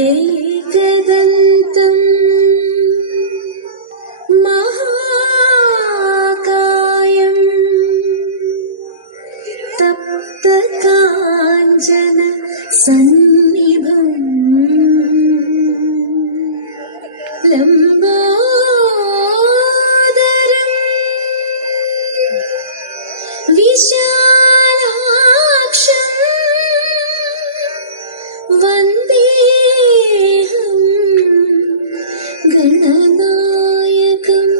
एकदन्तं महाकायं तप्तकाञ्चन सन्निभं लम्बोदरं विशालाक्षं वन्देऽहं गणनायकम्।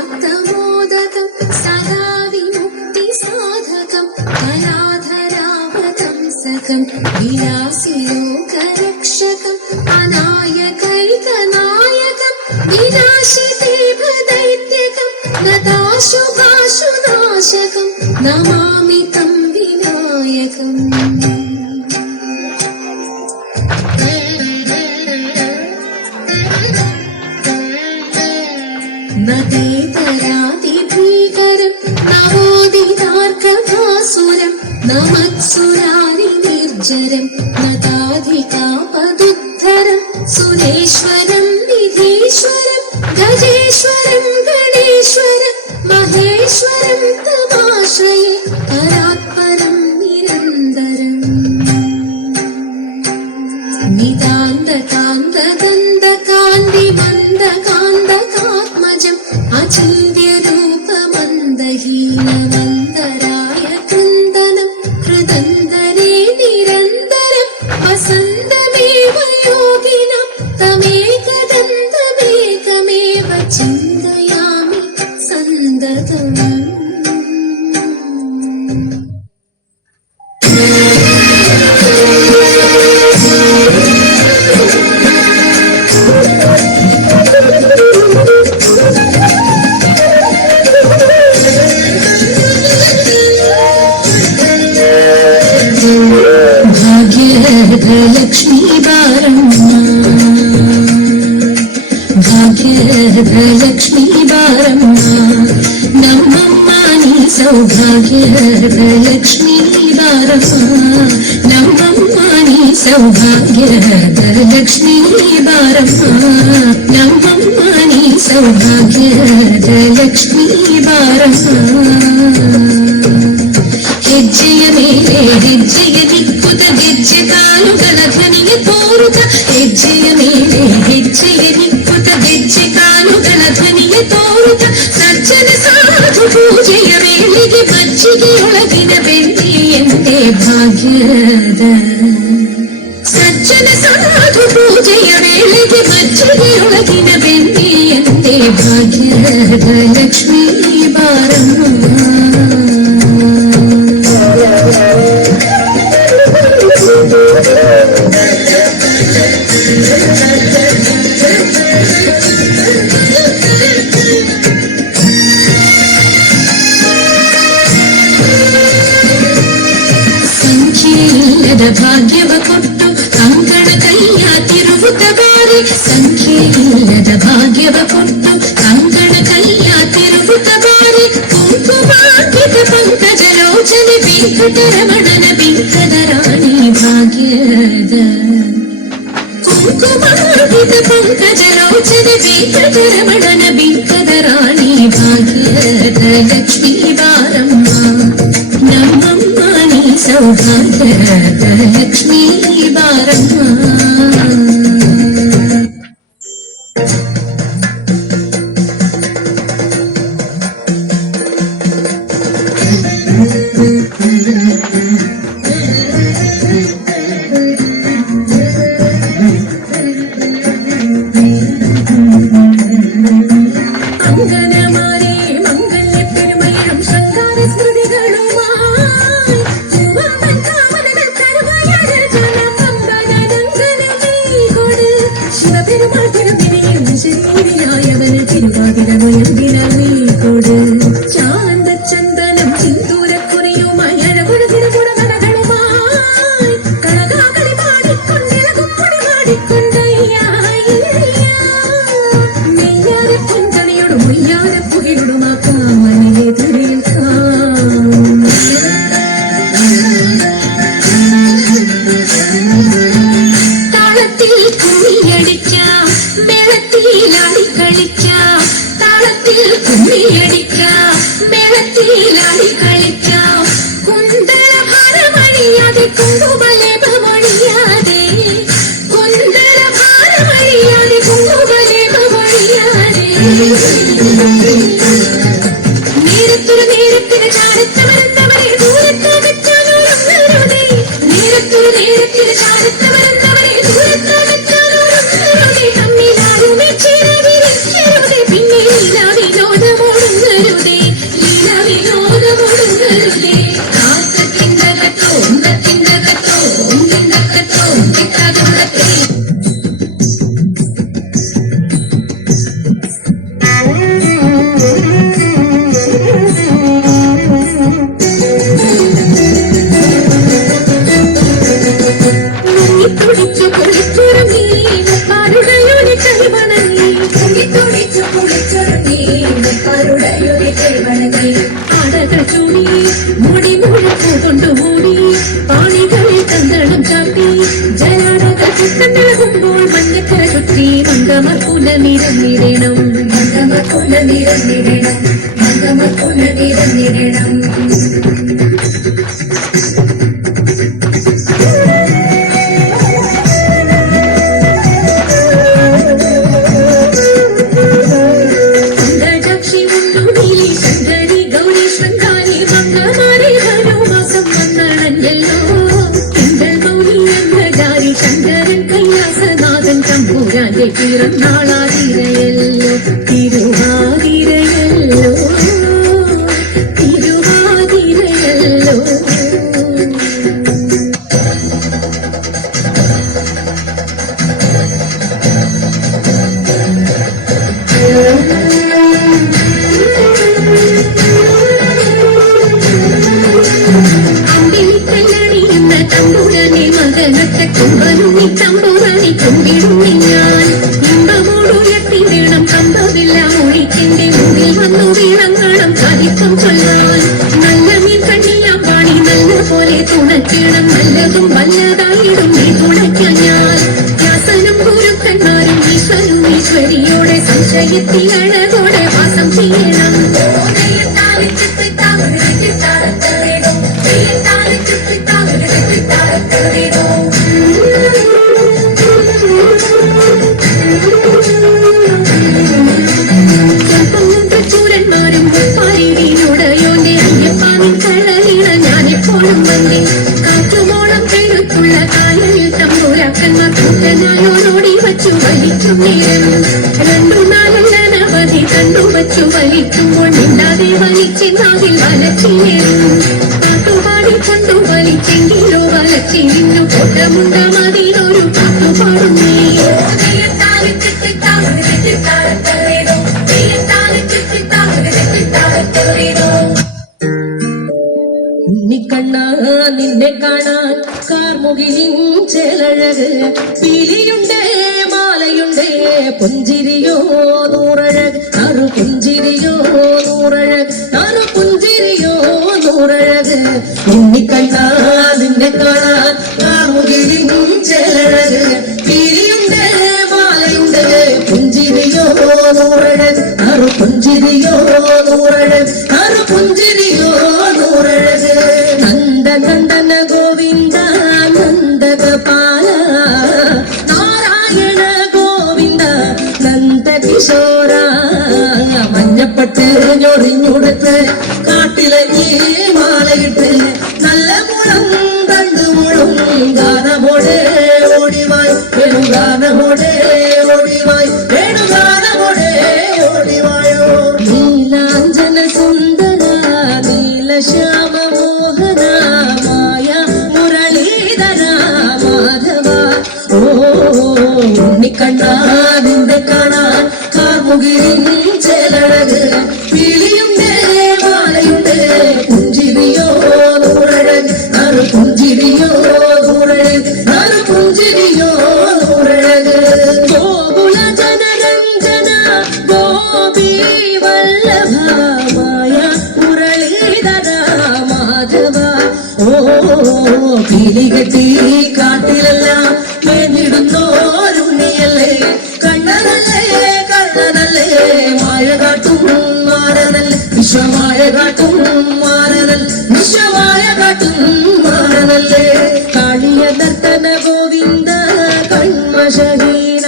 मुदाकरात्तमोदकं सदा विमुक्तिसाधकं कलाधरावतंसकं विलासिलोकरक्षकम् अनायकैकनायकं विनाशितेभदैत्यकं गताशुभाशुनाशकं नमामि तं विनायकम्। नदेतरादिभीकरं नवोदितार्कभासुरं नमत्सुरारिनिर्जरं नताधिकापदुद्धरं सुरेश्वरं निधीश्वरं गजेश्वरं गणेश्वरं महेश्वरं तमाश्रये परात्परं निरन्तरम्। निदान्तकान्तदन्तकान्तिमन्दकान्तकात्मजम् अचिन्त्यरूपमन्दहीनमन्दराय कृन्दनं हृदन्तरे निरन्तरं वसन्तमेव योगिनं तमेकदन्तमेकमेव चिन्तयामि सन्दतम्। भाग्यलक्ष्मी बारम्मा भाग्यलक्ष्मी बारम्मा नम्मम्म नी सौभाग्यलक्ष्मी बारम्मा नम्मम्म नी सौभाग्यलक्ष्मी बारम्मा नम्मम्म नी सौभाग्यलक्ष्मी बारम्मा। ಹೆಜ್ಜೆಯ ಮೇಲೆ ಹೆಜ್ಜೆಯ ದಿಕ್ಕುತ ಗೆಜ್ಜೆ ಕಾಲುಗಳ ಧ್ವನಿಗೆ ತೋರುತ್ತ ಹೆಜ್ಜೆಯ ಮೇಲೆ ಹೆಜ್ಜೆಯ ದಿಕ್ಕುತ ಗೆಜ್ಜೆ ಕಾಲುಗಳ ಧ್ವನಿಗೆ ತೋರುತ್ತ ಸಜ್ಜನ ಸಾಧು ಪೂಜೆಯ ವೇಳೆಗೆ ಮಜ್ಜಿಗೆಯೊಳಗಿನ ಬೆಳ್ಳಿಯಂತೆ ಭಾಗ್ಯದ ಸಜ್ಜನ ಸಾಧು ಪೂಜೆಯ ವೇಳೆಗೆ ಮಜ್ಜಿಗೆಯೊಳಗಿನ ಬೆಳ್ಳಿಯಂತೆ ಭಾಗ್ಯದ ಲಕ್ಷ್ಮೀ ಬಾರಮ್ಮ। ಸಂಖ್ಯೆಯಿಲ್ಲದ ಭಾಗ್ಯವ ಕೊಟ್ಟು ಕಂಕಣ ಕೈಯ ತಿರುಗುತ್ತ ಬಾರಿ ಸಂಖ್ಯೆಯಿಲ್ಲದ ಭಾಗ್ಯವ ಕೊಟ್ಟು ಕಂಕಣ ಕೈಯ ತಿರುಗುತ್ತ ಬಾರಿ ಕುಂಕುಮಾರ್ಪಿತ ಪಂಕಜ ಲೋಚನೆ ವೆಂಕಟರಮಣನ ಬಿಂಕದ ರಾಣಿ ಭಾಗ್ಯದ ಕುಂಕುಮಾರ್ಪಿತ ಪಂಕಜ ಲೋಚನೆ ವೆಂಕಟರಮಣನ ಬಿಂಕದ ರಾಣಿ ಭಾಗ್ಯದ ಲಕ್ಷ್ಮೀ ಬಾರಮ್ಮ ನಮ್ಮಮ್ಮ నీ ಸೌಭಾಗ್ಯದ ಲಕ್ಷ್ಮೀ ಬಾರಮ್ಮ। ಅಂಗನಮಾರಿ ಮಂಗಲ್ಯ ತಿರುಮಯಂ ಶೃಂಗಾರ ಸ್ಮೃತಿಗಳು മധുരമുയർന്നിന നീ കൊട് ചാന്ത ചന്ദനം സിന്ദൂരക്കുറിയുമായി അഴകൊഴുകിന കുടമടകളുമായി കളകാകളി പാടിക്കൊണ്ടിളകും പൊടി പാടിക്കൊണ്ടയ്യായി നെയ്യാര പൊന്തണിയോടും മൊയ്യാര പുകിടുമാക്കാം മണിയെ തിരിയിൽക്കാം താളത്തിൽ കുമ്മിയടിക്കാം മേളത്തിൽ ആടിക്കളിക്കാം താളത്തിൽ കുമ്മിയടിക്കാം മേളത്തിൽ ആടിക്കളിക്കാം കുന്തള ഭാരമണിയാതെ കുങ്കുമലേപമണിയാതെ കുന്തള ഭാരമണിയാതെ കുങ്കുമലേപമണിയാതെ നേരത്തൊരു നേരത്തിന് ചാരത്തവരെന്നവരെ ദൂരത്താകറ്റാനോരുന്നരുതേ നേരത്തൊരു നേരത്തിന് ചാരത്തവരെന്നവരെ ദൂരത്താകറ്റാനോരുന്നരുതേ തമ്മിലാരുമേ ചേരവിരിക്കരുതേ പിന്നെ ലീലാവിനോദമൊടുങ്ങരുതേ ലീലാവിനോദമൊടുങ്ങരുതേ കാക്കത്തിന്തകത്തോ ഉന്തത്തിന്തകത്തോ ഉന്തിന്തകത്തോ ഉന്തിക്കാതുള്ളത്തേ തുടിച്ചു കുളിച്ചുറങ്ങി പാരുടയൊരു കൈവണങ്ങി തുടിച്ചു കുളിച്ചുറങ്ങി പാരുടയൊരു കൈവണങ്ങി ആടകൾ ചൂടി മുടി മുഴപ്പു കൊണ്ടുമൂടി പാണികളിൽ തന്തളം ചാട്ടി ജലാടകൾ ചുറ്റന്നിളകുമ്പോൾ മഞ്ഞക്കര ചുറ്റി മംഗമർക്കുല നിരന്നിടണം മംഗമർക്കുല നിരന്നിടണം മംഗമർക്കുല നിരന്നിടണം പിറന്നാളാതിരയല്ലോ തിരുവാതിരയല്ലോ തിരുവാതിരയല്ലോ അമ്പിളിക്കല്ലണിയുന്ന തമ്പുരനെ മകനൊറ്റ കുമ്പനുണ്ണി തമ്പുരണി കുമ്പിടുണ്ണി ഞാൻ ഇമ്പമോടുയർത്തി വേണം കമ്പവില്ല മൊഴിക്കെന്റെ മുന്നിൽ വന്നു വീണങ്ങണം കലിപ്പം ചൊല്ലാൻ നല്ല മീൻ കണ്ണിയാ പാണി നല്ല പോലെ തുണയ്ക്കണം നല്ലതും വല്ലതായിടും നീ തുണയ്ക്കാൻ ഞാൻ വ്യാസനും ഗുരുക്കന്മാരും ഈശ്വരും ഈശ്വരിയോടെ സംശയത്തിൽ അഴകോടെ വാസം ചെയ്യണം ചൂരന്മാരും പാരിടിനുടയോന്റെ അയ്യപ്പാവിൻ കളയിണ ഞാനെപ്പോഴും വന്നേ കാറ്റുമോളം പെഴുത്തുള്ള കായലിൽ തമ്പുരാക്കന്മാർ കൂട്ടനായോടി വച്ചു വലിക്കും നേരം രണ്ടു നാലനവധി കണ്ടു വച്ചു വലിക്കുമ്പോൾ മിണ്ടാതെ വലിച്ചെന്നാവിൽ വലച്ചില്ലേറും പാട്ടുപാടി കൊണ്ടു വലിച്ചെങ്കിലോ വലച്ചിരുന്നു കൊട്ടമുണ്ട മതിലൊരു പാട്ടുപാടുന്നേ ഉണ്ണിക്കണ്ണാ നിന്നെ കാണാൻ കാർമുകിലിൻ ചേലഴക് പീലിയുണ്ട് മാലയുണ്ട് പുഞ്ചിരിയോ നൂറഴക് അറു പുഞ്ചിരിയോ നൂറഴക് അറു പുഞ്ചിരിയോ നൂറഴക് ഉണ്ണിക്കണ്ണാ നിന്നെ കാണാൻ കാർമുകിലിൻ ചേലഴക് പീലിയുണ്ട് മാലയുണ്ട് പുഞ്ചിരിയോ നൂറഴക് അറു പുഞ്ചിരിയോ നൂറഴക് അറു പുഞ്ചിരിയോ നൂറഴക് നന്ദനന്ദന ഗോവിന്ദ നന്ദഗോപാല നാരായണ ഗോവിന്ദ നന്ദകിശോര മഞ്ഞപ്പട്ട് ഞൊറിഞ്ഞുടുത്ത് കാട്ടിലെ മാലയിട്ട് നല്ല മുളം കണ്ടു മുഴും ഗാനമോടെ ഓടിവായി വേണുഗാനമോടെ ഓടിവായി വേണുഗാനമോടെ ഓടിവായോ നീലാഞ്ജന സുന്ദര നീലശ്യാമ മോഹന മായ മുരളീധര മാധവ ഓ ഉണ്ണിക്കണ്ണാ നിന്റെ കാണാൻ കാർമുകിലിൻ ചേല വിശ്വമായ കാട്ടും മാറനൽ വിശ്വമായ കാട്ടും മാറനല്ലേ കാളിയ ദർത്തന ഗോവിന്ദ കൺമശഹീന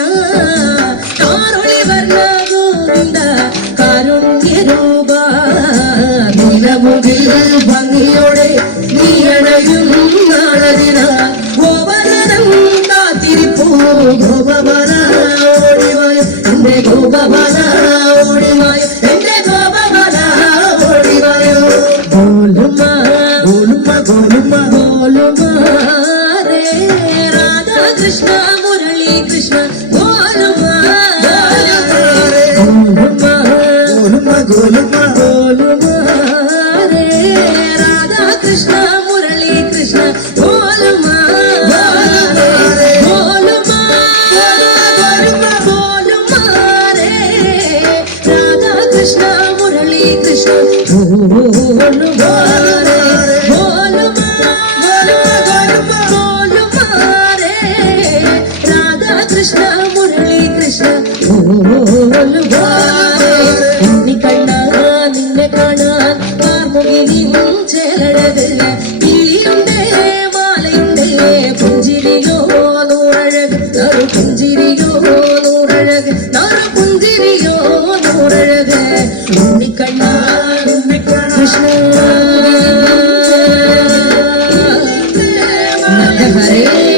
കാരുണി വർണ്ണ ഗോവിന്ദ കാരുണ്യരൂപ നിലമുകിൽ ഭംഗിയോടെ നീയണയും നാളതിന ഗോപവനം കാത്തിരിപ്പൂ ഗോപവന ഓടിവായോ എന്റെ ഗോപവന ഓടിവായോ എന്റെ ഗോപവന ഓടിവായോ ഗോലുമ ഗോലുമ ഗോലുമ ഗോലുമ രേ രാധാ കൃഷ്ണ മുരളി കൃഷ്ണ ഗോലുമ ഗോലുമ ഗോലുമ ഗോലുമ രേ രാധാ കൃഷ്ണ മുരളി കൃഷ്ണ ഗോലുമ ഗോലുമ ഗോലുമ രേ രാധാ കൃഷ്ണ മുരളി കൃഷ്ണ ഗോലുമ കൃഷ്ണ മുരളി കൃഷ്ണ ഉണ്ണി കണ്ണാ നിന്നെ കാണാൻ കാർമുകിലും ചേലഴക് കിളിയുണ്ടേ മാലയുണ്ടേ പുഞ്ചിരിയോ നൂറഴക് നറു പുഞ്ചിരിയോ നൂറഴക് നറു പുഞ്ചിരിയോ നൂറഴക് ഉണ്ണി കണ്ണാ കൃഷ്ണ ഹരേ